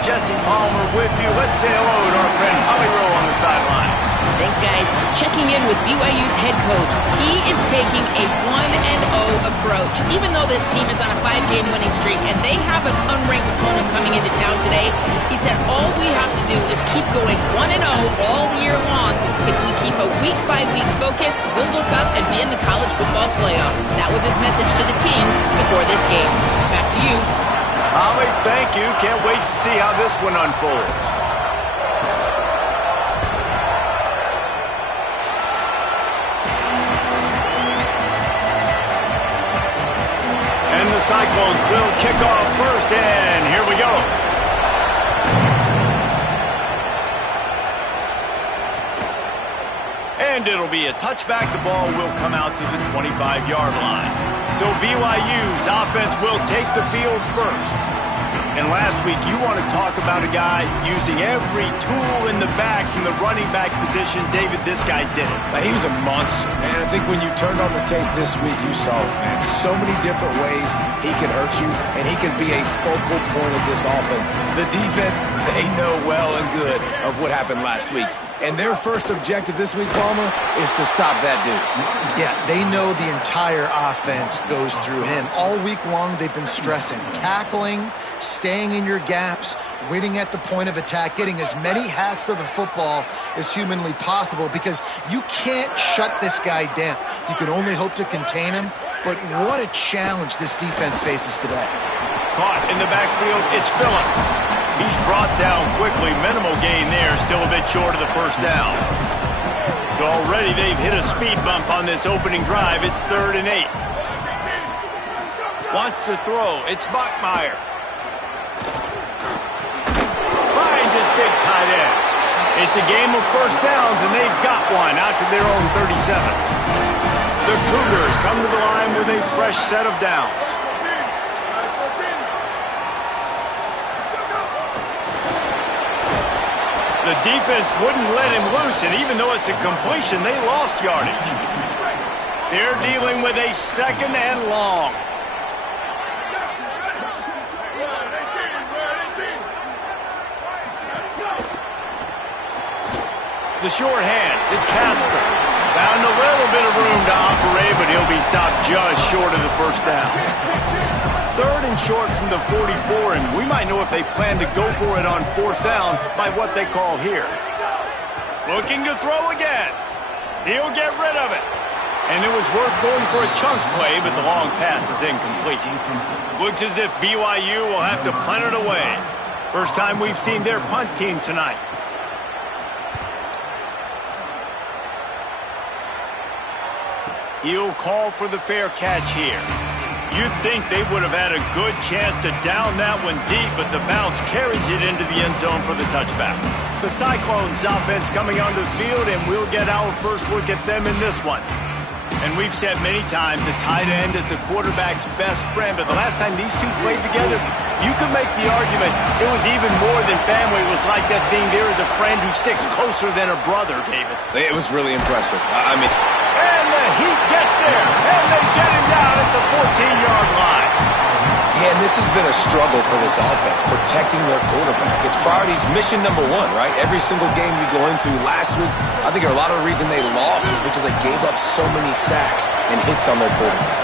Jesse Palmer with you. Let's say hello to our friend Holly Rowe on the sideline. Thanks, guys. Checking in with BYU's head coach. He is taking a 1-0 approach. Even though this team is on a 5-game winning streak and they have an unranked opponent coming into town today, he said all we have to do is keep going 1-0 all year long. If we keep a week-by-week focus, we'll look up and be in the college football playoff. That was his message to the team before this game. Back to you. Holly, thank you. Can't wait to see how this one unfolds. And the Cyclones will kick off first, and here we go. And it'll be a touchback. The ball will come out to the 25-yard line. So BYU's offense will take the field first. And last week, you want to talk about a guy using every tool in the back from the running back position. David, this guy did it. He was a monster, man. I think when you turned on the tape this week, you saw it, man. So many different ways he can hurt you, and he can be a focal point of this offense. The defense, they know well and good of what happened last week. And their first objective this week, Palmer, is to stop that dude. Yeah, they know the entire offense goes through him. All week long, they've been stressing tackling, staying in your gaps, waiting at the point of attack, getting as many hats to the football as humanly possible because you can't shut this guy down. You can only hope to contain him, but what a challenge this defense faces today. Caught in the backfield, it's Phillips. He's brought down quickly. Minimal gain there. Still a bit short of the first down. So already they've hit a speed bump on this opening drive. It's 3rd and 8. Wants to throw. It's Bachmeier. Finds his big tight end. It's a game of first downs, and they've got one out to their own 37. The Cougars come to the line with a fresh set of downs. The defense wouldn't let him loose, and even though it's a completion, they lost yardage. They're dealing with a 2nd and long. The short hands, it's Casper. Found a little bit of room to operate, but he'll be stopped just short of the first down. 3rd and short from the 44, and we might know if they plan to go for it on 4th down by what they call here. Looking to throw again. He'll get rid of it. And it was worth going for a chunk play, but the long pass is incomplete. Looks as if BYU will have to punt it away. First time we've seen their punt team tonight. He'll call for the fair catch here. You'd think they would have had a good chance to down that one deep, but the bounce carries it into the end zone for the touchback. The Cyclones offense coming onto the field, and we'll get our first look at them in this one. And we've said many times a tight end is the quarterback's best friend, but the last time these two played together, you could make the argument it was even more than family. It was like that thing, there is a friend who sticks closer than a brother, David. It was really impressive. And the Heat gets there, and they get him down at the 14-yard line. Yeah, and this has been a struggle for this offense, protecting their quarterback. It's priorities, mission number one, right? Every single game you go into last week, I think a lot of the reason they lost was because they gave up so many sacks and hits on their quarterback.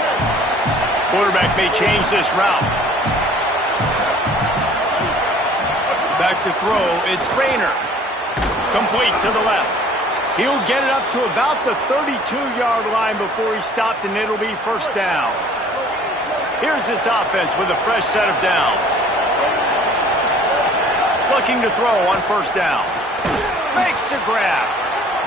Quarterback may change this route. Back to throw, it's Rayner. Complete to the left. He'll get it up to about the 32-yard line before he's stopped, and it'll be first down. Here's this offense with a fresh set of downs. Looking to throw on first down. Makes the grab.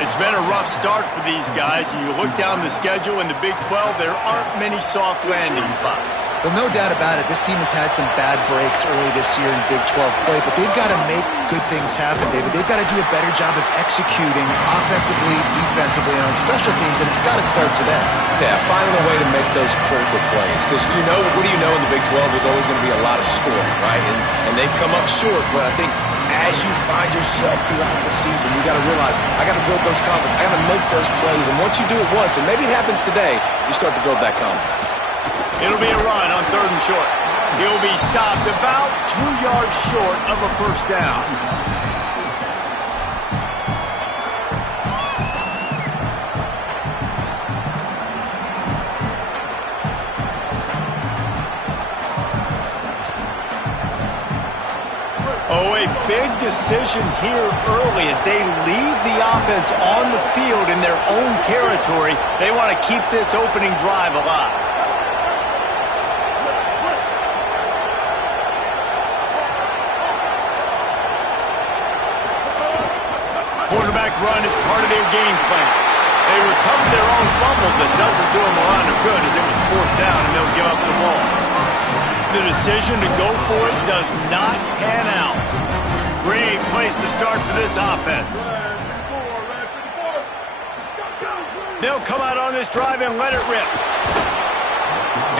It's been a rough start for these guys, and you look down the schedule in the Big 12, there aren't many soft landing spots. Well, no doubt about it, this team has had some bad breaks early this year in Big 12 play, but they've got to make good things happen, David. They've got to do a better job of executing offensively, defensively, and on special teams, and it's got to start today. Yeah, finding a way to make those critical plays, because what do you know in the Big 12, there's always going to be a lot of scoring, right? And they've come up short, but I think as you find yourself throughout the season, you got to realize, I got to build those confidence. I got to make those plays. And once you do it once, and maybe it happens today, you start to build that confidence. It'll be a run on 3rd and short. He'll be stopped about 2 yards short of a first down. Oh, a big decision here early as they leave the offense on the field in their own territory. They want to keep this opening drive alive. Quarterback run is part of their game plan. They recover their own fumble that doesn't do them a lot of good as it was fourth down and they'll give up the ball. The decision to go for it does not pan out. Great place to start for this offense. They'll come out on this drive and let it rip.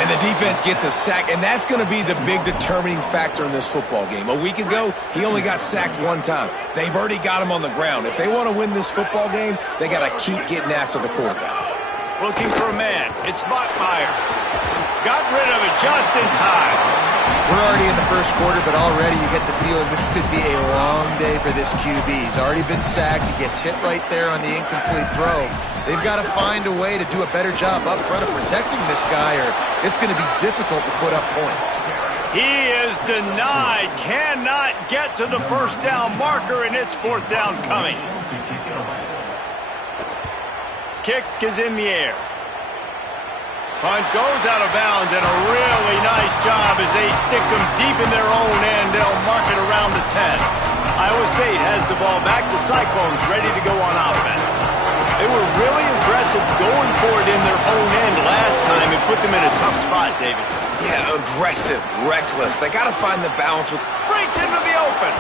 And the defense gets a sack, and that's going to be the big determining factor in this football game. A week ago, he only got sacked one time. They've already got him on the ground. If they want to win this football game, they got to keep getting after the quarterback. Looking for a man. It's Bachmeier. Got rid of it just in time. We're already in the first quarter, but already you get the feeling this could be a long day for this QB. He's already been sacked. He gets hit right there on the incomplete throw. They've got to find a way to do a better job up front of protecting this guy, or it's going to be difficult to put up points. He is denied. Cannot get to the first down marker, and it's fourth down coming. Kick is in the air. Punt goes out of bounds, and a really nice job as they stick them deep in their own end. They'll mark it around the 10. Iowa State has the ball back. The Cyclones ready to go on offense. They were really aggressive going for it in their own end last time and put them in a tough spot, David. Yeah, aggressive, reckless. They got to find the balance with... Breaks into the open.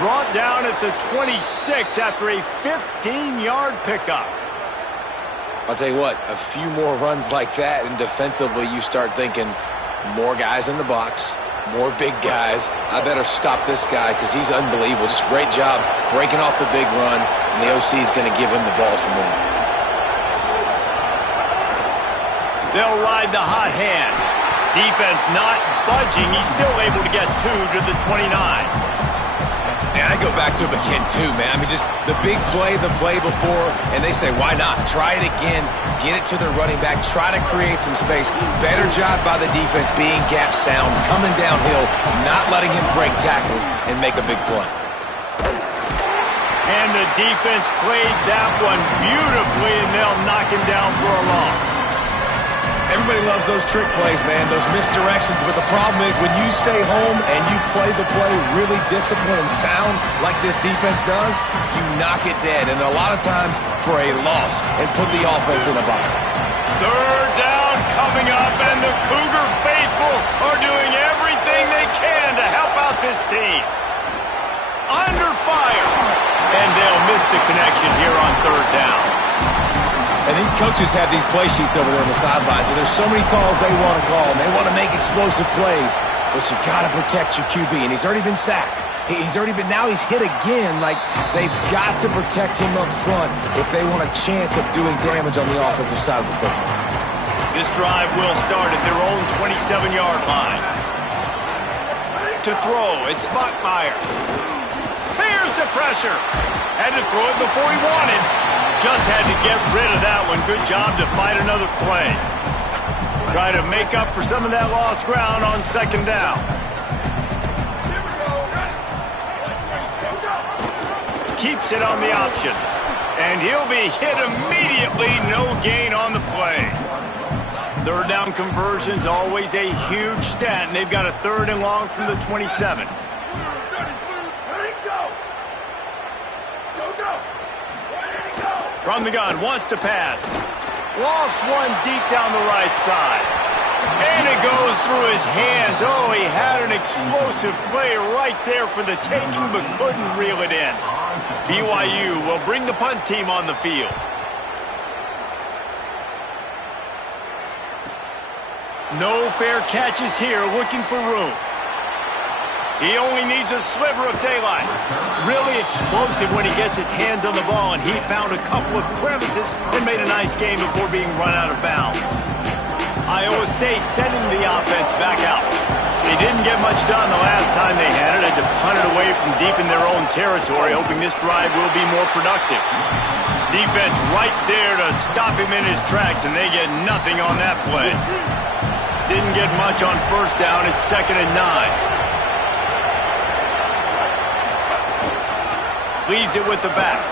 Brought down at the 26 after a 15-yard pickup. I'll tell you what, a few more runs like that, and defensively you start thinking more guys in the box, more big guys. I better stop this guy because he's unbelievable. Just great job breaking off the big run, and the OC is going to give him the ball some more. They'll ride the hot hand. Defense not budging. He's still able to get 2 to the 29. And I go back to him again, too, man. I mean, just the big play, the play before, and they say, why not? Try it again, get it to their running back, try to create some space. Better job by the defense being gap sound, coming downhill, not letting him break tackles and make a big play. And the defense played that one beautifully, and they'll knock him down for a loss. Everybody loves those trick plays, man, those misdirections, but the problem is when you stay home and you play the play really disciplined and sound like this defense does, you knock it dead, and a lot of times for a loss, and put the offense in a bind. Third down coming up, and the Cougar faithful are doing everything they can to help out this team. Under fire, and they'll miss the connection here on third down. And these coaches have these play sheets over there on the sidelines, and there's so many calls they want to call, and they want to make explosive plays, but you got to protect your QB, and he's already been sacked. Now he's hit again. Like, they've got to protect him up front if they want a chance of doing damage on the offensive side of the football. This drive will start at their own 27-yard line. To throw, it's Bachmeier. Bears the pressure. Had to throw it before he wanted. Just had to get rid of that one. Good job to fight another play. Try to make up for some of that lost ground on second down. Keeps it on the option. And he'll be hit immediately. No gain on the play. Third down conversion's always a huge stat, and they've got a 3rd and long from the 27. From the gun, wants to pass. Lost one deep down the right side. And it goes through his hands. Oh, he had an explosive play right there for the taking, but couldn't reel it in. BYU will bring the punt team on the field. No fair catches here, looking for room. He only needs a sliver of daylight. Really explosive when he gets his hands on the ball, and he found a couple of crevices and made a nice game before being run out of bounds. Iowa State sending the offense back out. They didn't get much done the last time they had it. Had to punt it away from deep in their own territory, hoping this drive will be more productive. Defense right there to stop him in his tracks, and they get nothing on that play. Didn't get much on first down. It's 2nd and 9. Leaves it with the back.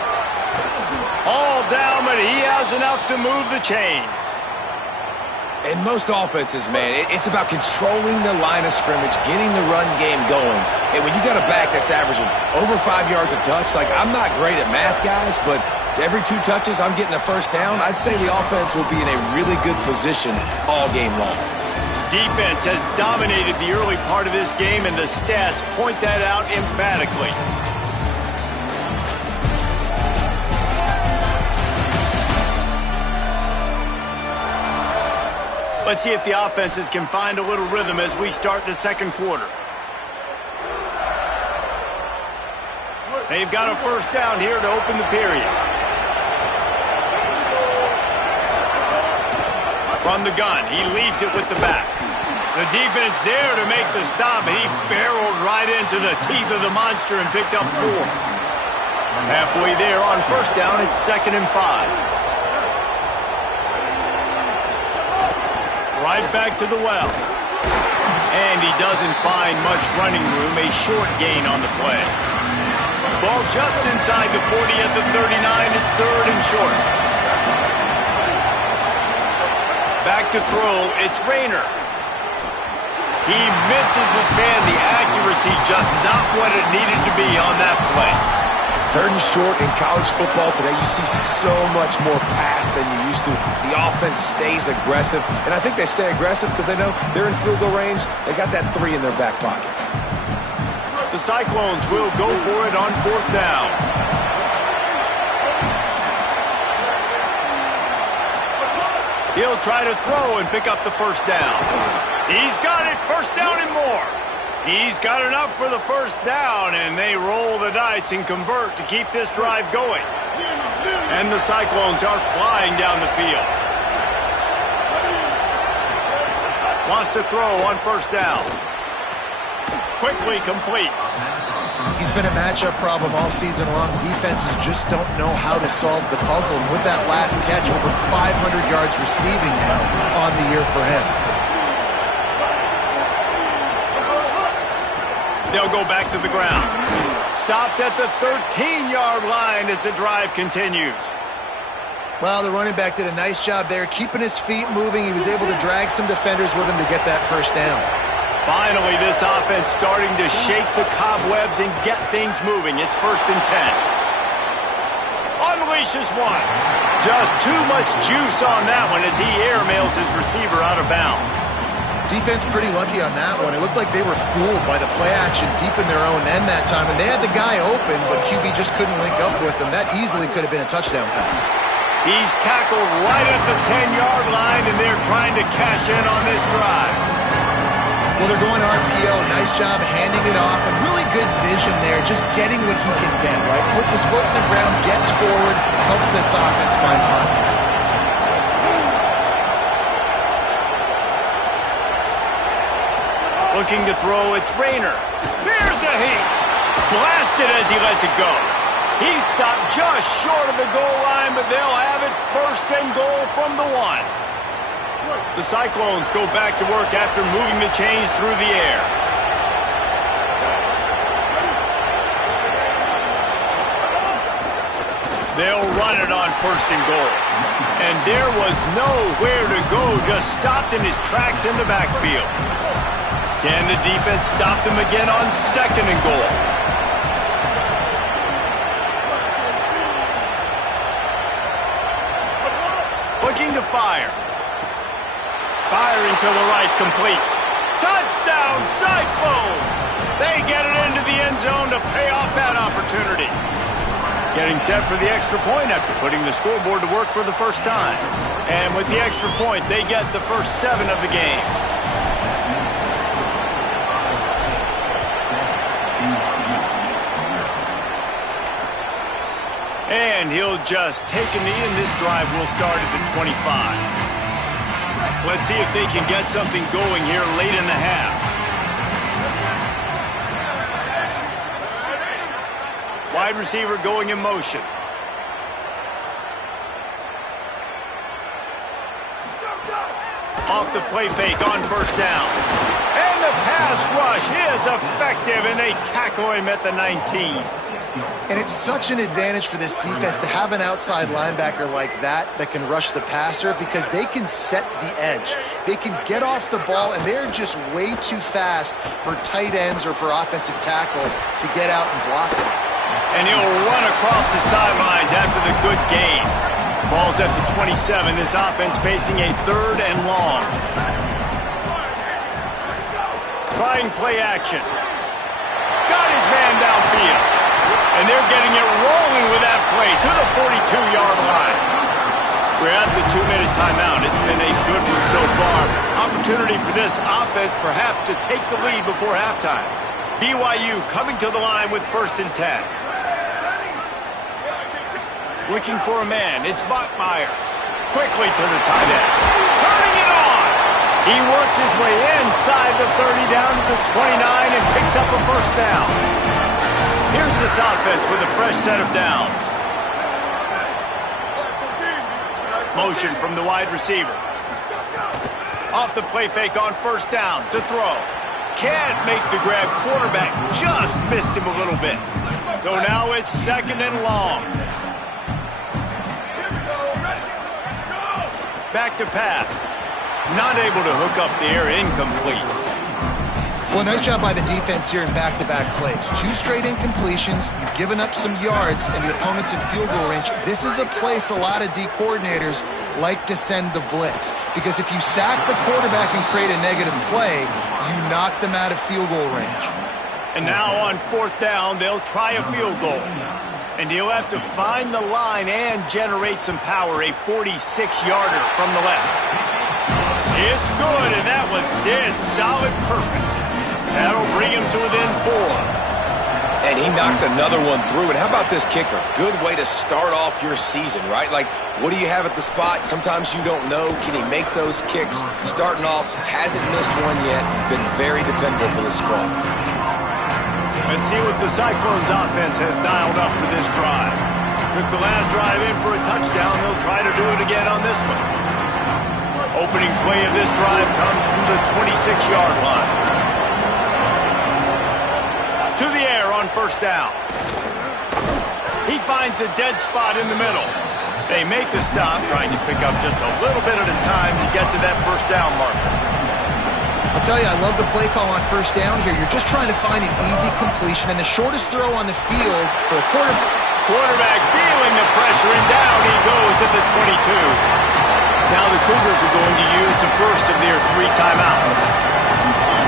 All down, but he has enough to move the chains. In most offenses, man, it's about controlling the line of scrimmage, getting the run game going. And when you got a back that's averaging over 5 yards a touch, like, I'm not great at math, guys, but every 2 touches I'm getting a first down, I'd say the offense will be in a really good position all game long. Defense has dominated the early part of this game, and the stats point that out emphatically. Let's see if the offenses can find a little rhythm as we start the second quarter. They've got a first down here to open the period. From the gun, he leaves it with the back. The defense there to make the stop, and he barreled right into the teeth of the monster and picked up 4. Halfway there on first down, it's 2nd and 5. Right back to the well. And he doesn't find much running room, a short gain on the play. Ball just inside the 40 at the 39. It's 3rd and short. Back to throw. It's Rayner. He misses his man. The accuracy just not what it needed to be on that play. 3rd and short in college football today, you see so much more pass than you used to. The offense stays aggressive, and I think they stay aggressive because they know they're in field goal range. They got that 3 in their back pocket. The Cyclones will go for it on 4th down. He'll try to throw and pick up the first down. He's got it, first down and more. He's got enough for the first down, and they roll the dice and convert to keep this drive going. And the Cyclones are flying down the field. Wants to throw on first down. Quickly complete. He's been a matchup problem all season long. Defenses just don't know how to solve the puzzle. And with that last catch, over 500 yards receiving now on the year for him. They'll go back to the ground. Stopped at the 13-yard line as the drive continues. Well, the running back did a nice job there, keeping his feet moving. He was able to drag some defenders with him to get that first down. Finally, this offense starting to shake the cobwebs and get things moving. It's 1st and 10. Unleashes one. Just too much juice on that one as he airmails his receiver out of bounds. Defense pretty lucky on that one. It looked like they were fooled by the play action deep in their own end that time, and they had the guy open, but QB just couldn't link up with him. That easily could have been a touchdown pass. He's tackled right at the 10-yard line, and they're trying to cash in on this drive. Well, they're going RPO. Nice job handing it off, and really good vision there, just getting what he can get, right? Puts his foot in the ground, gets forward, helps this offense find positive points. Looking to throw, it's Rayner. Here's a heat. Blasted as he lets it go. He's stopped just short of the goal line, but they'll have it 1st and goal from the 1. The Cyclones go back to work after moving the chains through the air. They'll run it on 1st and goal. And there was nowhere to go, just stopped in his tracks in the backfield. Can the defense stop them again on 2nd and goal? Looking to fire. Firing to the right, complete. Touchdown, Cyclones! They get it into the end zone to pay off that opportunity. Getting set for the extra point after putting the scoreboard to work for the first time. And with the extra point, they get the first 7 of the game. And he'll just take a knee, and this drive will start at the 25. Let's see if they can get something going here late in the half. Wide receiver going in motion. Off the play fake on first down. And the pass rush is effective, and they tackle him at the 19. And it's such an advantage for this defense to have an outside linebacker like that can rush the passer, because they can set the edge. They can get off the ball, and they're just way too fast for tight ends or for offensive tackles to get out and block it. And he'll run across the sidelines after the good gain. Ball's at the 27. This offense facing a 3rd and long. Trying play action. Got his man downfield. And they're getting it rolling with that play to the 42-yard line. We're at the 2-minute timeout. It's been a good one so far. Opportunity for this offense perhaps to take the lead before halftime. BYU coming to the line with 1st and 10. Looking for a man. It's Bachmeier. Quickly to the tight end. Turning it on. He works his way inside the 30 down to the 29 and picks up a first down. Here's this offense with a fresh set of downs. Motion from the wide receiver. Off the play fake on first down to throw. Can't make the grab. Quarterback just missed him a little bit. So now it's 2nd and long. Back to pass. Not able to hook up there. Incomplete. Well, nice job by the defense here in back-to-back plays. 2 straight incompletions. You've given up some yards, and the opponent's in field goal range. This is a place a lot of D coordinators like to send the blitz, because if you sack the quarterback and create a negative play, you knock them out of field goal range. And now on 4th down, they'll try a field goal. And he'll have to find the line and generate some power. A 46-yarder from the left. It's good, and that was dead solid perfect. That'll bring him to within 4. And he knocks another one through. And how about this kicker? Good way to start off your season, right? Like, what do you have at the spot? Sometimes you don't know. Can he make those kicks? Starting off, hasn't missed one yet. Been very dependable for the squad. Let's see what the Cyclones offense has dialed up for this drive. Took the last drive in for a touchdown. They'll try to do it again on this one. Opening play of this drive comes from the 26-yard line. To the air on first down. He finds a dead spot in the middle. They make the stop, trying to pick up just a little bit at a time to get to that first down marker. I'll tell you, I love the play call on first down here. You're just trying to find an easy completion, and the shortest throw on the field for the quarterback. Quarterback feeling the pressure, and down he goes at the 22. Now the Cougars are going to use the first of their 3 timeouts.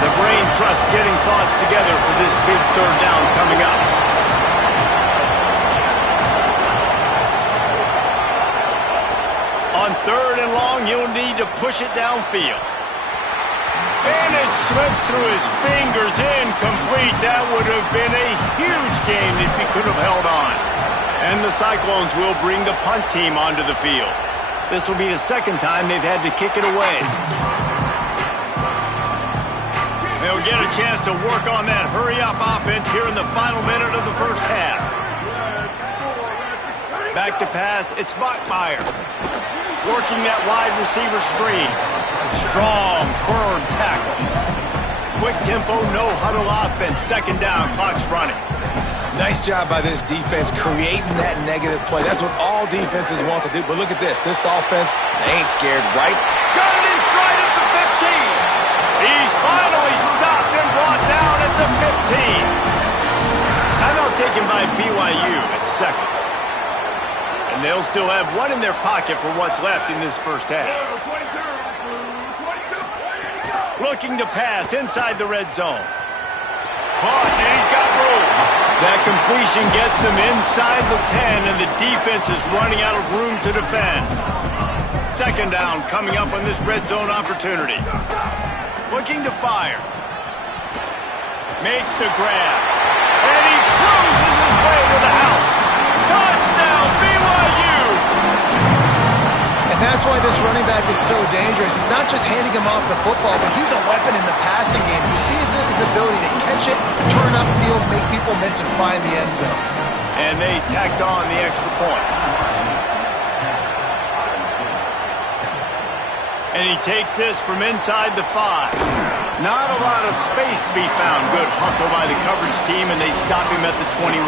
The brain trust getting thoughts together for this big 3rd down coming up. On 3rd and long, you'll need to push it downfield. And it slips through his fingers, incomplete. That would have been a huge gain if he could have held on. And the Cyclones will bring the punt team onto the field. This will be the 2nd time they've had to kick it away. They'll get a chance to work on that hurry-up offense here in the final minute of the first half. Back to pass, it's Bachmeier. Working that wide receiver screen. Strong, firm tackle. Quick tempo, no huddle offense. 2nd down, clock's running. Nice job by this defense creating that negative play. That's what all defenses want to do. But look at this. This offense, they ain't scared, right? Got it in stride at the 15. He's finally stopped and brought down at the 15. Timeout taken by BYU at 2nd. And they'll still have 1 in their pocket for what's left in this first half. Looking to pass inside the red zone. Caught, and he's got room. That completion gets them inside the 10, and the defense is running out of room to defend. 2nd down coming up on this red zone opportunity. Looking to fire. Makes the grab. And he cruises his way to the house. Touchdown, BYU! And that's why this running back is so dangerous. It's not just handing him off the football, but he's a weapon in the passing game. You see his ability to catch it, turn upfield, make people miss, and find the end zone. And they tacked on the extra point. And he takes this from inside the 5. Not a lot of space to be found. Good hustle by the coverage team, and they stop him at the 21.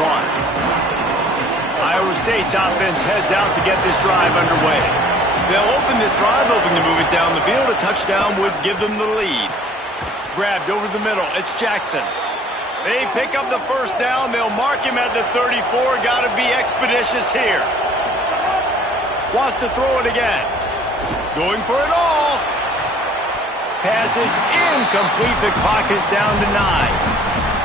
Iowa State's offense heads out to get this drive underway. They'll open this drive, hoping to move it down the field. A touchdown would give them the lead. Grabbed over the middle. It's Jackson. They pick up the first down. They'll mark him at the 34. Got to be expeditious here. Wants to throw it again. Going for it all. Pass is incomplete. The clock is down to 9.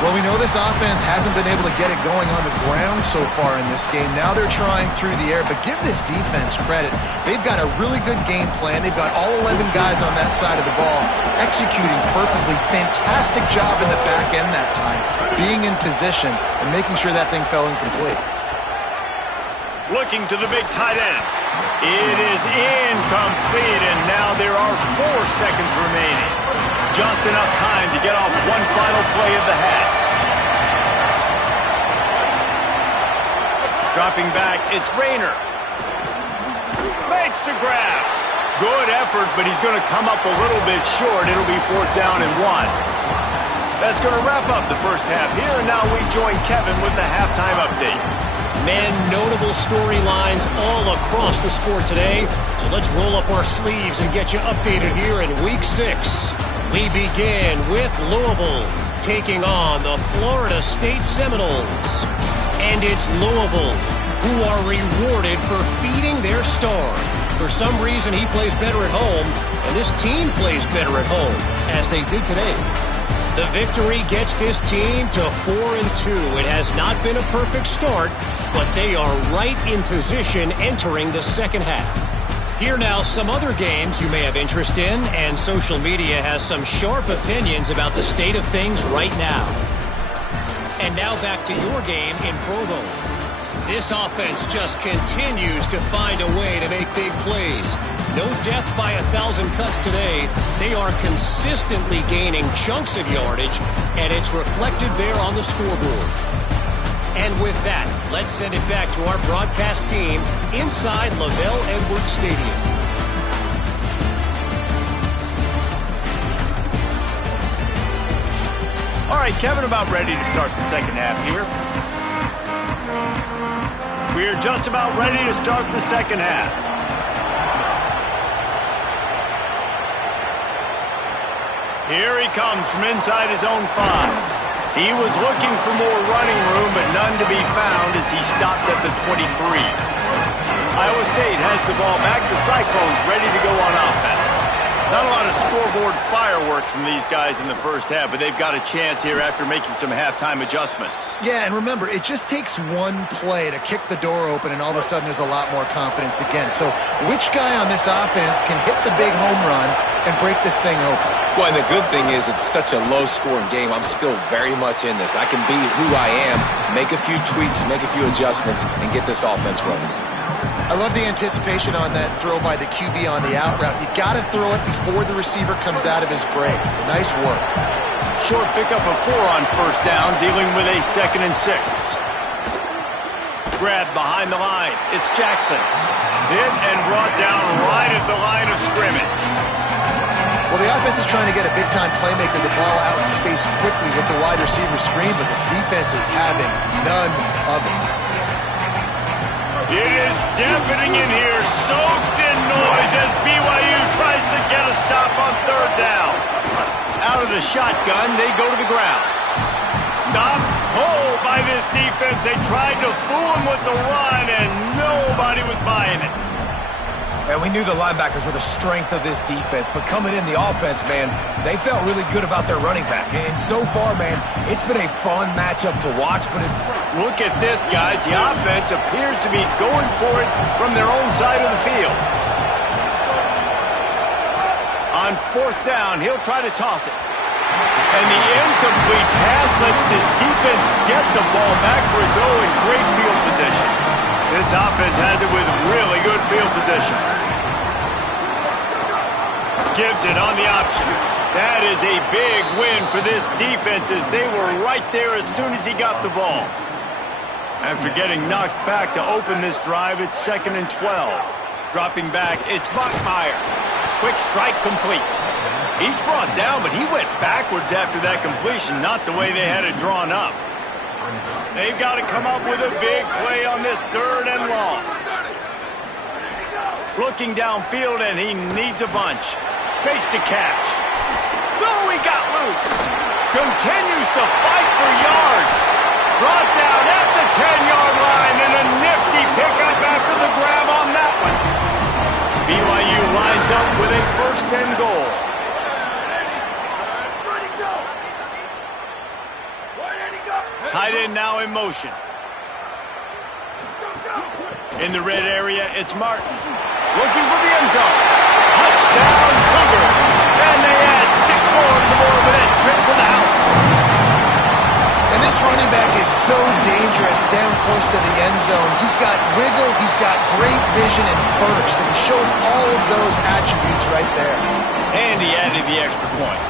Well, we know this offense hasn't been able to get it going on the ground so far in this game. Now they're trying through the air, but give this defense credit. They've got a really good game plan. They've got all 11 guys on that side of the ball executing perfectly. Fantastic job in the back end that time, being in position and making sure that thing fell incomplete. Looking to the big tight end. It is incomplete, and now there are 4 seconds remaining. Just enough time to get off one final play of the half. Dropping back, it's Rayner. Makes the grab. Good effort, but he's going to come up a little bit short. It'll be 4th down and 1. That's going to wrap up the first half here, and now we join Kevin with the halftime update. Man, notable storylines all across the sport today. So let's roll up our sleeves and get you updated here in Week 6. We begin with Louisville taking on the Florida State Seminoles. And it's Louisville who are rewarded for feeding their star. For some reason, he plays better at home, and this team plays better at home, as they did today. The victory gets this team to 4-2. It has not been a perfect start, but they are right in position entering the second half. Here now, some other games you may have interest in, and social media has some sharp opinions about the state of things right now. And now back to your game in Provo. This offense just continues to find a way to make big plays. No death by 1,000 cuts today. They are consistently gaining chunks of yardage, and it's reflected there on the scoreboard. And with that, let's send it back to our broadcast team inside LaVell Edwards Stadium. All right, Kevin, about ready to start the second half here. We're just about ready to start the second half. Here he comes from inside his own 5. He was looking for more running room, but none to be found as he stopped at the 23. Iowa State has the ball back. The Cyclones ready to go on offense. Not a lot of scoreboard fireworks from these guys in the first half, but they've got a chance here after making some halftime adjustments. Yeah, and remember, it just takes one play to kick the door open, and all of a sudden there's a lot more confidence again. So which guy on this offense can hit the big home run and break this thing open? Well, and the good thing is it's such a low-scoring game. I'm still very much in this. I can be who I am, make a few tweaks, make a few adjustments, and get this offense running. I love the anticipation on that throw by the QB on the out route. You got to throw it before the receiver comes out of his break. Nice work. Short pickup of 4 on first down, dealing with a 2nd and 6. Grab behind the line. It's Jackson. Hit and brought down right at the line of scrimmage. Well, the offense is trying to get a big-time playmaker the ball out in space quickly with the wide receiver screen, but the defense is having none of it. It is deafening in here, soaked in noise as BYU tries to get a stop on 3rd down. Out of the shotgun, they go to the ground. Stopped cold by this defense. They tried to fool him with the run, and nobody was buying it. And we knew the linebackers were the strength of this defense, but coming in the offense, man, they felt really good about their running back. And so far, man, it's been a fun matchup to watch. But look at this, guys. The offense appears to be going for it from their own side of the field. On 4th down, he'll try to toss it. And the incomplete pass lets this defense get the ball back for its own great field position. This offense has it with really good field position. Gives it on the option. That is a big win for this defense as they were right there as soon as he got the ball. After getting knocked back to open this drive, it's 2nd and 12. Dropping back, it's Bachmeier. Quick strike complete. He's brought down, but he went backwards after that completion, not the way they had it drawn up. They've got to come up with a big play on this 3rd and long. Looking downfield, and he needs a bunch. Makes the catch. Oh, he got loose. Continues to fight for yards. Brought down at the 10-yard line, and a nifty pickup after the grab on that one. BYU lines up with a 1st and goal. Tight end now in motion. In the red area, it's Martin. Looking for the end zone. Touchdown, Cougars. And they add 6 more to the board with that trip to the house. And this running back is so dangerous down close to the end zone. He's got wiggle, he's got great vision and burst, and he showed all of those attributes right there. And he added the extra point.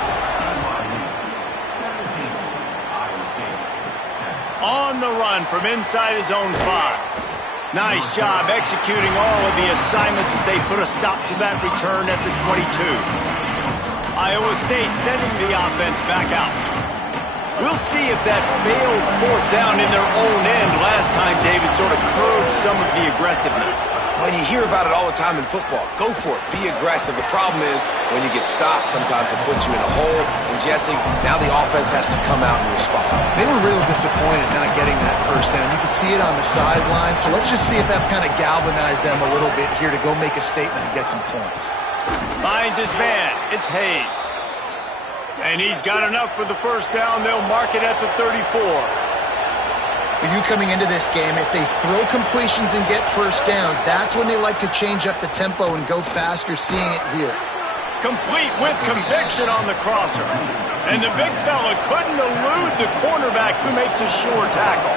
On the run from inside his own 5. Nice job executing all of the assignments as they put a stop to that return at the 22. Iowa State sending the offense back out. We'll see if that failed 4th down in their own end last time, David, sort of curbed some of the aggressiveness. Well, you hear about it all the time in football. Go for it. Be aggressive. The problem is when you get stopped, sometimes it puts you in a hole. And, Jesse, now the offense has to come out and respond. They were real disappointed not getting that 1st down. You could see it on the sideline. So let's just see if that's kind of galvanized them a little bit here to go make a statement and get some points. Finds his man. It's Hayes. And he's got enough for the 1st down. They'll mark it at the 34. For you coming into this game, if they throw completions and get 1st downs, that's when they like to change up the tempo and go fast. You're seeing it here. Complete with conviction on the crosser. And the big fella couldn't elude the cornerback who makes a sure tackle.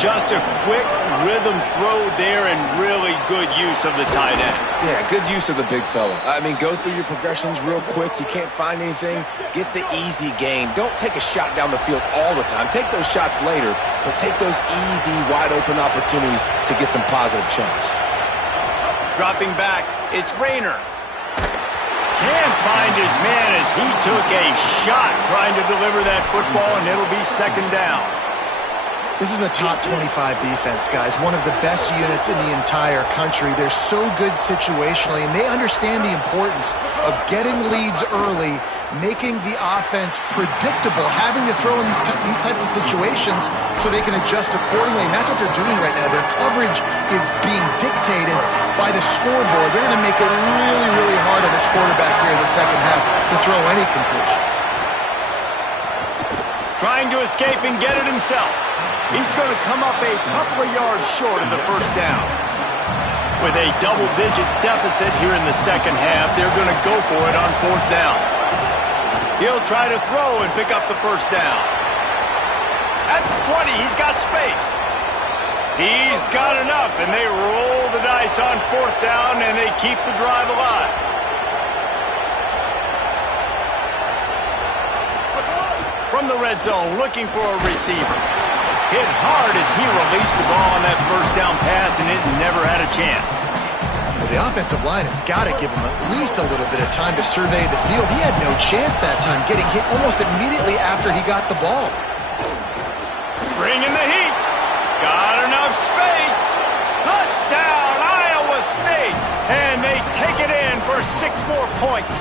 Just a quick rhythm throw there and really good use of the tight end. Yeah, good use of the big fella. I mean, go through your progressions real quick. You can't find anything. Get the easy gain. Don't take a shot down the field all the time. Take those shots later, but take those easy, wide-open opportunities to get some positive chunks. Dropping back, it's Rayner. Can't find his man as he took a shot trying to deliver that football, and it'll be 2nd down. This is a top 25 defense, guys. One of the best units in the entire country. They're so good situationally, and they understand the importance of getting leads early, making the offense predictable, having to throw in these types of situations so they can adjust accordingly. And that's what they're doing right now. Their coverage is being dictated by the scoreboard. They're going to make it really, really hard on this quarterback here in the 2nd half to throw any completions. Trying to escape and get it himself. He's going to come up a couple of yards short of the 1st down. With a double-digit deficit here in the 2nd half, they're going to go for it on 4th down. He'll try to throw and pick up the 1st down. At the 20, he's got space. He's got enough, and they roll the dice on 4th down, and they keep the drive alive. From the red zone, looking for a receiver. Hit hard as he released the ball on that 1st down pass, and it never had a chance. Well, the offensive line has got to give him at least a little bit of time to survey the field. He had no chance that time, getting hit almost immediately after he got the ball. Bringing the heat. Got enough space. Touchdown, Iowa State. And they take it in for 6 more points.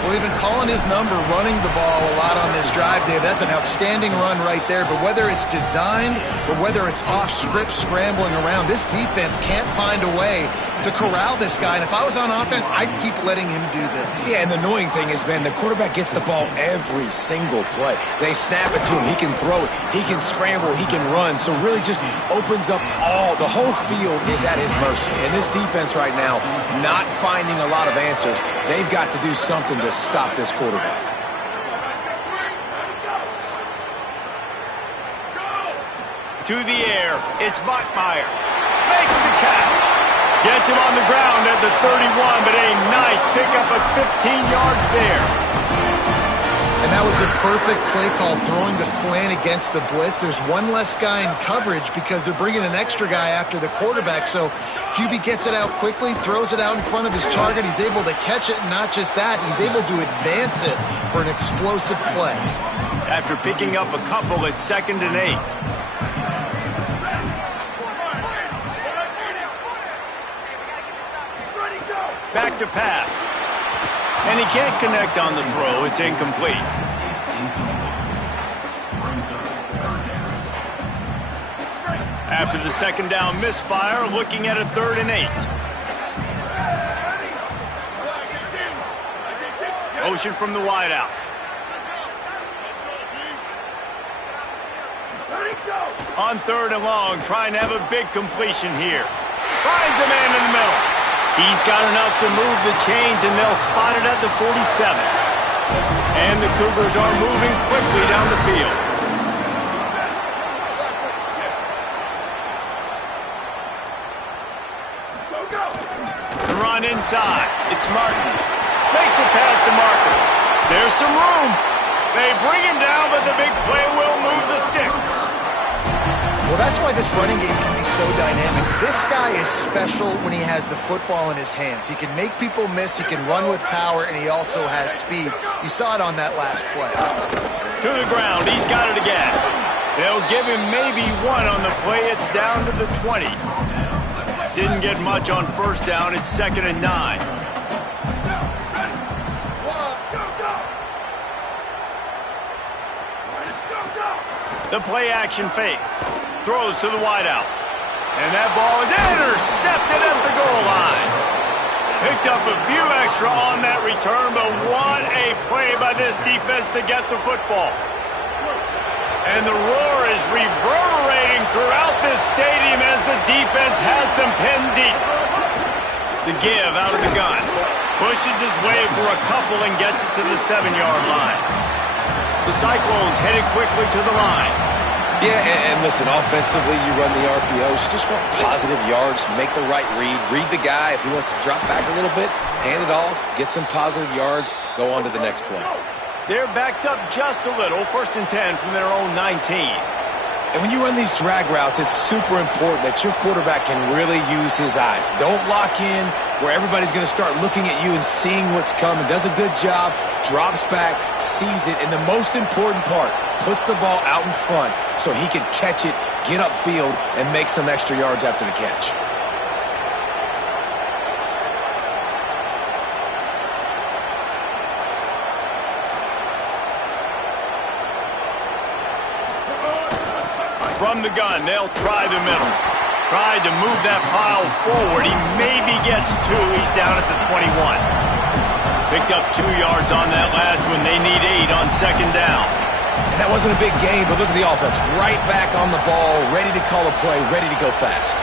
Well, they've been calling his number, running the ball a lot on this drive, Dave. That's an outstanding run right there. But whether it's designed or whether it's off script scrambling around, this defense can't find a way to corral this guy. And if I was on offense, I'd keep letting him do this. Yeah, and the annoying thing is, man, the quarterback gets the ball every single play. They snap it to him. He can throw it. He can scramble. He can run. So really just opens up the whole field is at his mercy. And this defense right now, not finding a lot of answers. They've got to do something to stop this quarterback. To the air, it's Bachmeier. Makes the catch. Gets him on the ground at the 31, but a nice pickup of 15 yards there. And And that was the perfect play call, throwing the slant against the blitz. There's one less guy in coverage because they're bringing an extra guy after the quarterback. So QB gets it out quickly, throws it out in front of his target. He's able to catch it, and not just that, he's able to advance it for an explosive play. After picking up a couple, it's 2nd and 8. Back to pass. And he can't connect on the throw. It's incomplete. After the 2nd down misfire, looking at a 3rd and 8. Motion from the wideout. On 3rd and long, trying to have a big completion here. Finds a man in the middle. He's got enough to move the chains, and they'll spot it at the 47. And the Cougars are moving quickly down the field. The run inside. It's Martin. Makes it past the marker. There's some room. They bring him down, but the big play will move the sticks. Well, that's why this running game can be so dynamic. This guy is special when he has the football in his hands. He can make people miss, he can run with power, and he also has speed. You saw it on that last play. To the ground, he's got it again. They'll give him maybe one on the play. It's down to the 20. Didn't get much on 1st down. It's 2nd and 9. The play action fake. Throws to the wideout. And that ball is intercepted at the goal line. Picked up a few extra on that return, but what a play by this defense to get the football. And the roar is reverberating throughout this stadium as the defense has them pinned deep. The give out of the gun. Pushes his way for a couple and gets it to the 7-yard line. The Cyclones headed quickly to the line. Yeah, and listen, offensively, you run the RPOs. You just want positive yards, make the right read the guy. If he wants to drop back a little bit, hand it off, get some positive yards, go on to the next play. They're backed up just a little, 1st and 10 from their own 19. And when you run these drag routes, it's super important that your quarterback can really use his eyes. Don't lock in where everybody's going to start looking at you and seeing what's coming. Does a good job, drops back, sees it, and the most important part, puts the ball out in front so he can catch it, get upfield, and make some extra yards after the catch. From the gun, they'll try the middle. Tried to move that pile forward. He maybe gets 2. He's down at the 21. Picked up 2 yards on that last one. They need 8 on 2nd down. And that wasn't a big gain, but look at the offense. Right back on the ball, ready to call a play, ready to go fast.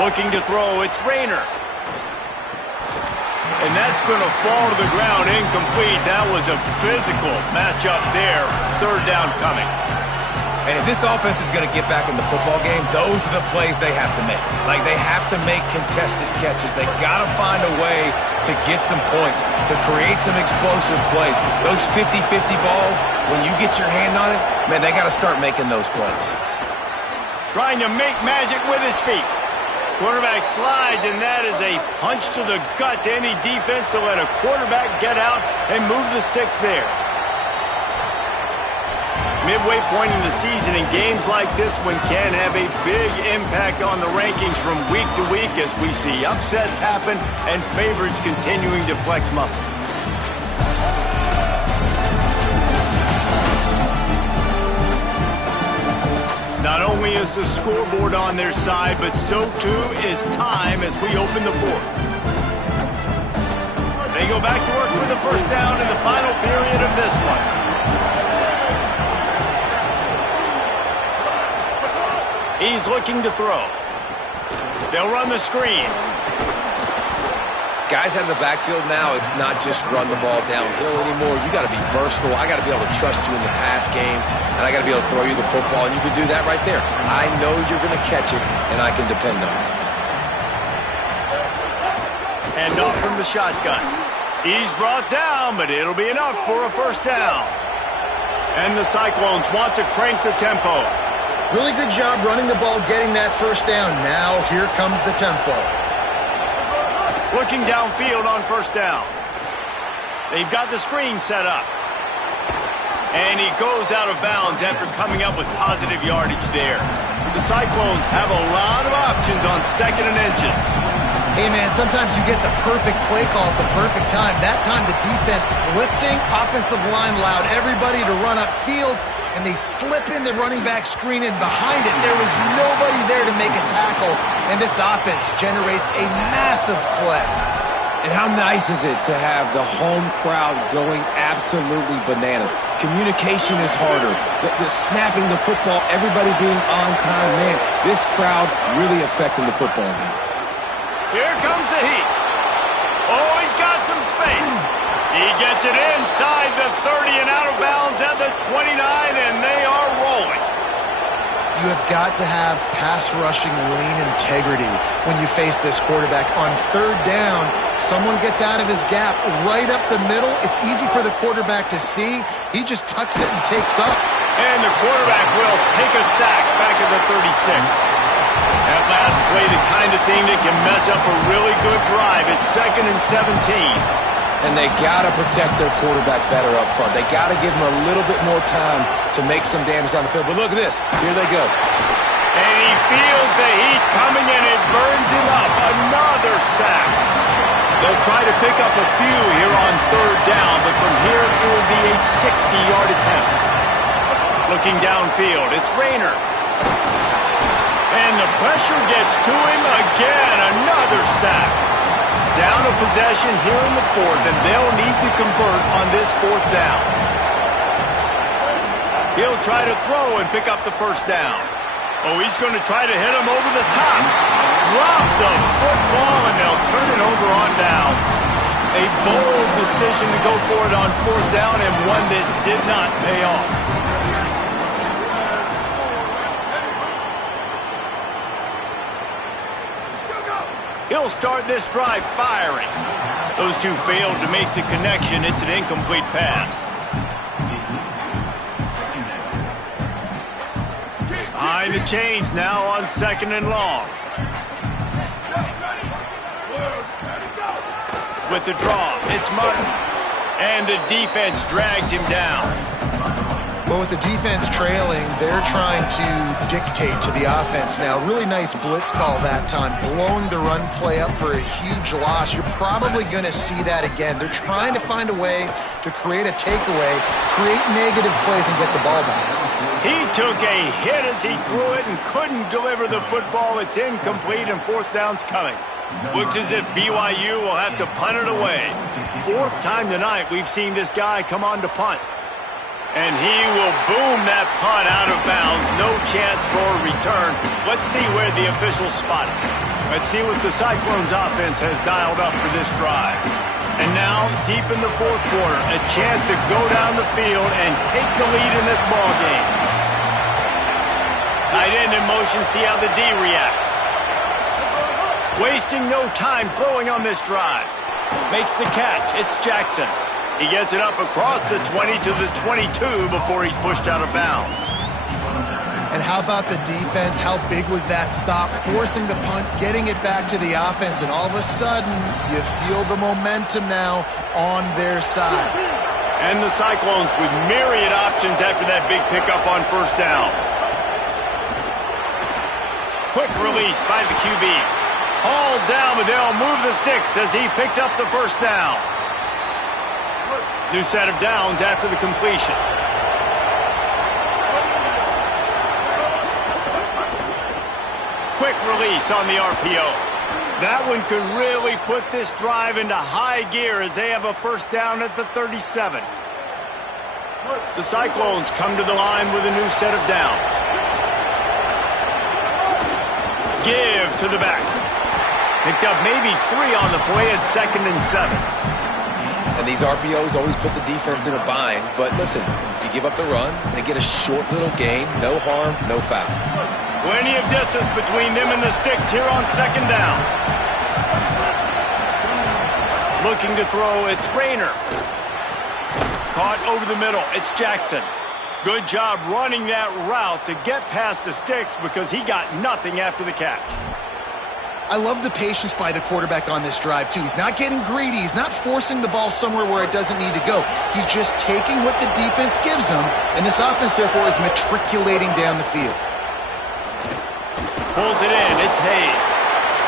Looking to throw, it's Rayner. And that's going to fall to the ground incomplete. That was a physical matchup there. 3rd down coming. And if this offense is going to get back in the football game, those are the plays they have to make. Like, they have to make contested catches. They got to find a way to get some points, to create some explosive plays. Those 50-50 balls, when you get your hand on it, man, they got to start making those plays. Trying to make magic with his feet. Quarterback slides, and that is a punch to the gut to any defense to let a quarterback get out and move the sticks there. Midway point in the season, and games like this one can have a big impact on the rankings from week to week as we see upsets happen and favorites continuing to flex muscle. Not only is the scoreboard on their side, but so too is time as we open the 4th. They go back to work with the 1st down in the final period of this one. He's looking to throw. They'll run the screen. Guys out in the backfield now, it's not just run the ball downhill anymore. You got to be versatile. I got to be able to trust you in the pass game, and I got to be able to throw you the football, and you can do that right there. I know you're going to catch it, and I can depend on it. And off from the shotgun. He's brought down, but it'll be enough for a first down. And the Cyclones want to crank the tempo. Really good job running the ball, getting that first down. Now here comes the tempo. Looking downfield on first down. They've got the screen set up. And he goes out of bounds after coming up with positive yardage there. The Cyclones have a lot of options on 2nd and inches. Hey, man, sometimes you get the perfect play call at the perfect time. That time the defense blitzing, offensive line allowed everybody to run upfield, and they slip in the running back screen, and behind it there was nobody there to make a tackle, and this offense generates a massive play. And how nice is it to have the home crowd going absolutely bananas? Communication is harder. The snapping the football, everybody being on time. Man, this crowd really affecting the football game. Here comes the heat. Oh, he's got some space. He gets it inside the 30 and out of bounds at the 29, and they are rolling. You have got to have pass rushing lane integrity when you face this quarterback. On 3rd down, someone gets out of his gap right up the middle. It's easy for the quarterback to see. He just tucks it and takes up. And the quarterback will take a sack back at the 36. That last play, the kind of thing that can mess up a really good drive. It's 2nd and 17. And they got to protect their quarterback better up front. They got to give him a little bit more time to make some damage down the field. But look at this. Here they go. And he feels the heat coming, and it burns him up. Another sack. They'll try to pick up a few here on 3rd down, but from here it will be a 60-yard attempt. Looking downfield, it's Rayner. And the pressure gets to him again. Another sack. Down a possession here in the 4th, and they'll need to convert on this 4th down. He'll try to throw and pick up the first down. Oh, he's going to try to hit him over the top. Drop the football, and they'll turn it over on downs. A bold decision to go for it on 4th down, and one that did not pay off. He'll start this drive firing. Those two failed to make the connection. It's an incomplete pass. Behind the chains now on 2nd and long. With the draw, it's Martin. And the defense drags him down. But with the defense trailing, they're trying to dictate to the offense now. Really nice blitz call that time, blowing the run play up for a huge loss. You're probably going to see that again. They're trying to find a way to create a takeaway, create negative plays, and get the ball back. He took a hit as he threw it and couldn't deliver the football. It's incomplete, and 4th down's coming. Looks as if BYU will have to punt it away. 4th time tonight we've seen this guy come on to punt. And he will boom that punt out of bounds. No chance for a return. Let's see where the officials spot it. Let's see what the Cyclones offense has dialed up for this drive. And now, deep in the 4th quarter, a chance to go down the field and take the lead in this ball game. Tight end in motion, see how the D reacts. Wasting no time throwing on this drive. Makes the catch. It's Jackson. He gets it up across the 20 to the 22 before he's pushed out of bounds. And how about the defense? How big was that stop? Forcing the punt, getting it back to the offense, and all of a sudden, you feel the momentum now on their side. And the Cyclones with myriad options after that big pickup on 1st down. Quick release by the QB. Hauled down, but they'll move the sticks as he picks up the 1st down. New set of downs after the completion. Quick release on the RPO. That one could really put this drive into high gear as they have a 1st down at the 37. The Cyclones come to the line with a new set of downs. Give to the back. Picked up maybe 3 on the play at 2nd and 7. And these RPOs always put the defense in a bind. But listen, you give up the run, they get a short little gain, no harm, no foul. Plenty of distance between them and the sticks here on 2nd down. Looking to throw, it's Rayner. Caught over the middle, it's Jackson. Good job running that route to get past the sticks because he got nothing after the catch. I love the patience by the quarterback on this drive, too. He's not getting greedy. He's not forcing the ball somewhere where it doesn't need to go. He's just taking what the defense gives him, and this offense, therefore, is matriculating down the field. Pulls it in. It's Hayes.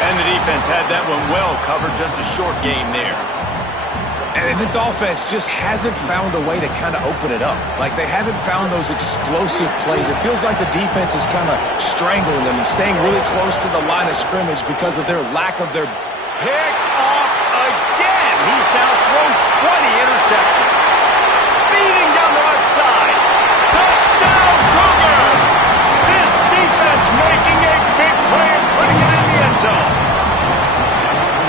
And the defense had that one well covered. Just a short game there. And this offense just hasn't found a way to kind of open it up. Like, they haven't found those explosive plays. It feels like the defense is kind of strangling them and staying really close to the line of scrimmage because of their lack of their... Picked off again. He's now thrown 20 interceptions. Speeding down the left side. Touchdown, Cougar! This defense making a big play and putting it in the end zone.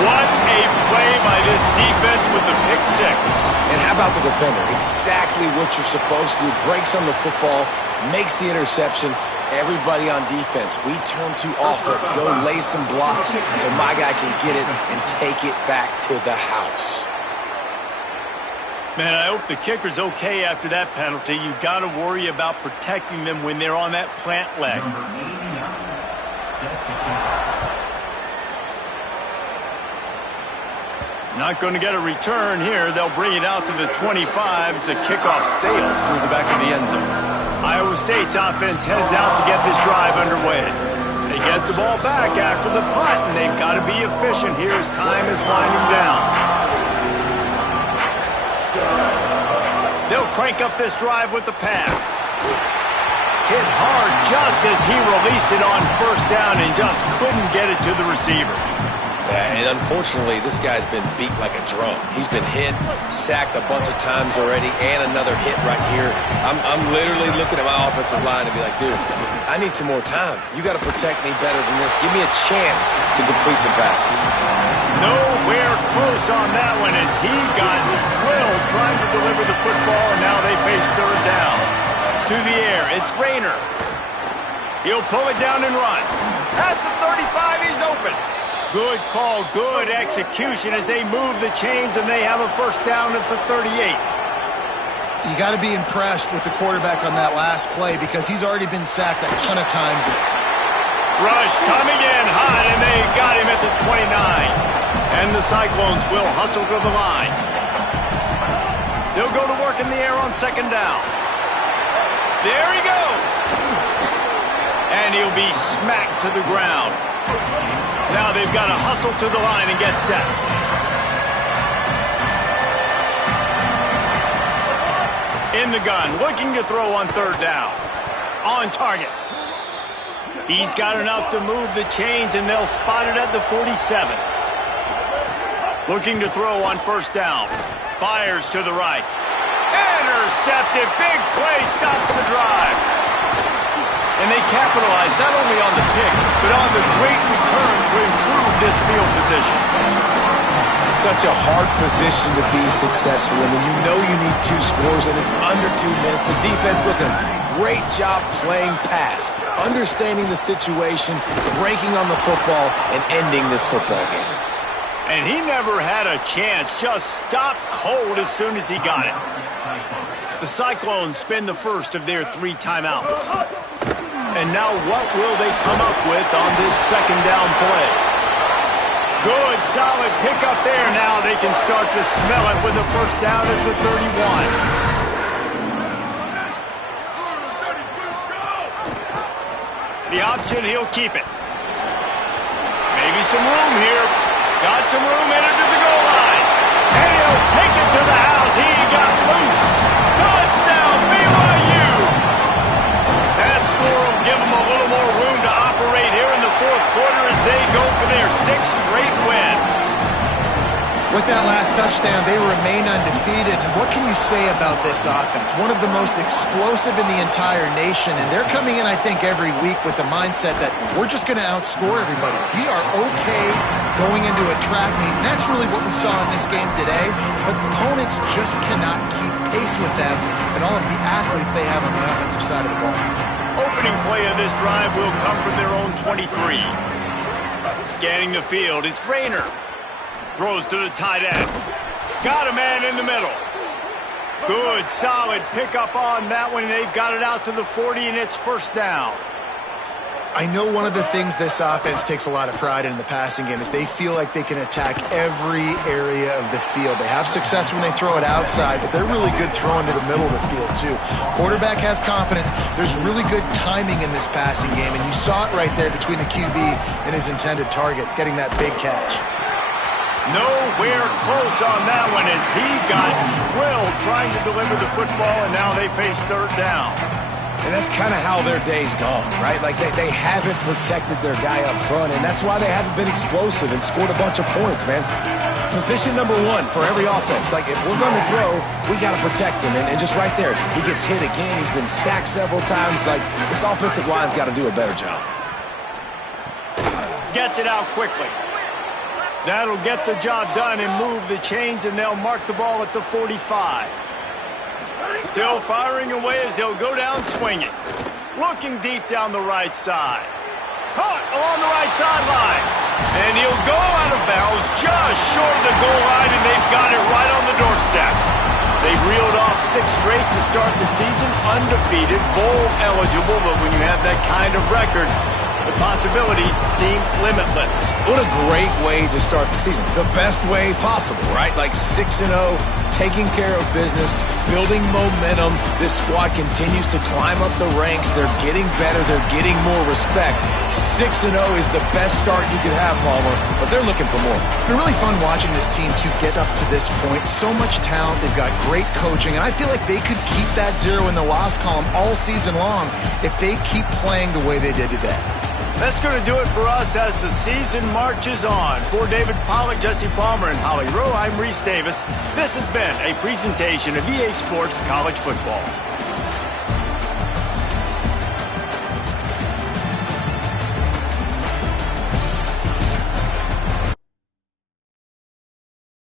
What a play by this defense with the pick 6. And how about the defender? Exactly what you're supposed to do. Breaks on the football, makes the interception. Everybody on defense, we turn to offense. Go lay some blocks so my guy can get it and take it back to the house. Man, I hope the kicker's okay after that penalty. You got to worry about protecting them when they're on that plant leg. Not going to get a return here. They'll bring it out to the 25 as the kickoff sails through the back of the end zone. Iowa State's offense heads out to get this drive underway. They get the ball back after the punt, and they've got to be efficient here as time is winding down. They'll crank up this drive with the pass. Hit hard just as he released it on 1st down and just couldn't get it to the receiver. And unfortunately, this guy's been beat like a drum. He's been hit, sacked a bunch of times already, and another hit right here. I'm literally looking at my offensive line and be like, dude, I need some more time. You got to protect me better than this. Give me a chance to complete some passes. Nowhere close on that one as he got drilled trying to deliver the football, and now they face 3rd down. To the air, it's Rayner. He'll pull it down and run. At the 35, he's open. Good call, good execution as they move the chains and they have a 1st down at the 38. You got to be impressed with the quarterback on that last play because he's already been sacked a ton of times. Rush coming in hot, and they got him at the 29. And the Cyclones will hustle to the line. They'll go to work in the air on 2nd down. There he goes. And he'll be smacked to the ground. Now they've got to hustle to the line and get set. In the gun, looking to throw on 3rd down. On target. He's got enough to move the chains, and they'll spot it at the 47. Looking to throw on 1st down. Fires to the right. Intercepted. Big play stops the drive. And they capitalize not only on the pick, but on the great return to improve this field position. Such a hard position to be successful in when you know you need 2 scores and it's under 2 minutes. The defense looking great job playing pass, understanding the situation, breaking on the football, and ending this football game. And he never had a chance, just stopped cold as soon as he got it. The Cyclones spend the first of their 3 timeouts. And now what will they come up with on this 2nd down play? Good, solid pickup there. Now they can start to smell it with a 1st down at the 31. The option, he'll keep it. Maybe some room here. Got some room in it to the goal line. And he'll take it to the house. He got loose. Touchdown, BYU. That score will give them a little more room to operate here in the 4th quarter as they go for their 6th straight win. With that last touchdown, they remain undefeated. And what can you say about this offense? One of the most explosive in the entire nation. And they're coming in, I think, every week with the mindset that we're just going to outscore everybody. We are okay going into a track meet. And that's really what we saw in this game today. But opponents just cannot keep pace with them and all of the athletes they have on the offensive side of the ball. Opening play of this drive will come from their own 23. Scanning the field, it's Rayner. Throws to the tight end. Got a man in the middle. Good, solid pickup on that one. They've got it out to the 40, and it's first down. I know one of the things this offense takes a lot of pride in the passing game is they feel like they can attack every area of the field. They have success when they throw it outside, but they're really good throwing to the middle of the field, too. Quarterback has confidence. There's really good timing in this passing game, and you saw it right there between the QB and his intended target, getting that big catch. Nowhere close on that one as he got drilled trying to deliver the football, and now they face third down. And that's kind of how their day's gone, right? Like they haven't protected their guy up front, and that's why they haven't been explosive and scored a bunch of points, man. Position number one for every offense. Like, if we're going to throw, we got to protect him. And just right there, he gets hit again. He's been sacked several times. Like, this offensive line's got to do a better job. Gets it out quickly. That'll get the job done and move the chains, and they'll mark the ball at the 45. Still firing away as they'll go down swinging. Looking deep down the right side. Caught along the right sideline. And he'll go out of bounds just short of the goal line, and they've got it right on the doorstep. They've reeled off 6 straight to start the season, undefeated, bowl eligible, but when you have that kind of record, the possibilities seem limitless. What a great way to start the season. The best way possible, right? Like 6-0, taking care of business, building momentum. This squad continues to climb up the ranks. They're getting better. They're getting more respect. 6-0 is the best start you could have, Palmer, but they're looking for more. It's been really fun watching this team to get up to this point. So much talent. They've got great coaching, and I feel like they could keep that 0 in the loss column all season long if they keep playing the way they did today. That's going to do it for us as the season marches on. For David Pollack, Jesse Palmer, and Holly Rowe, I'm Reese Davis. This has been a presentation of EA Sports College Football.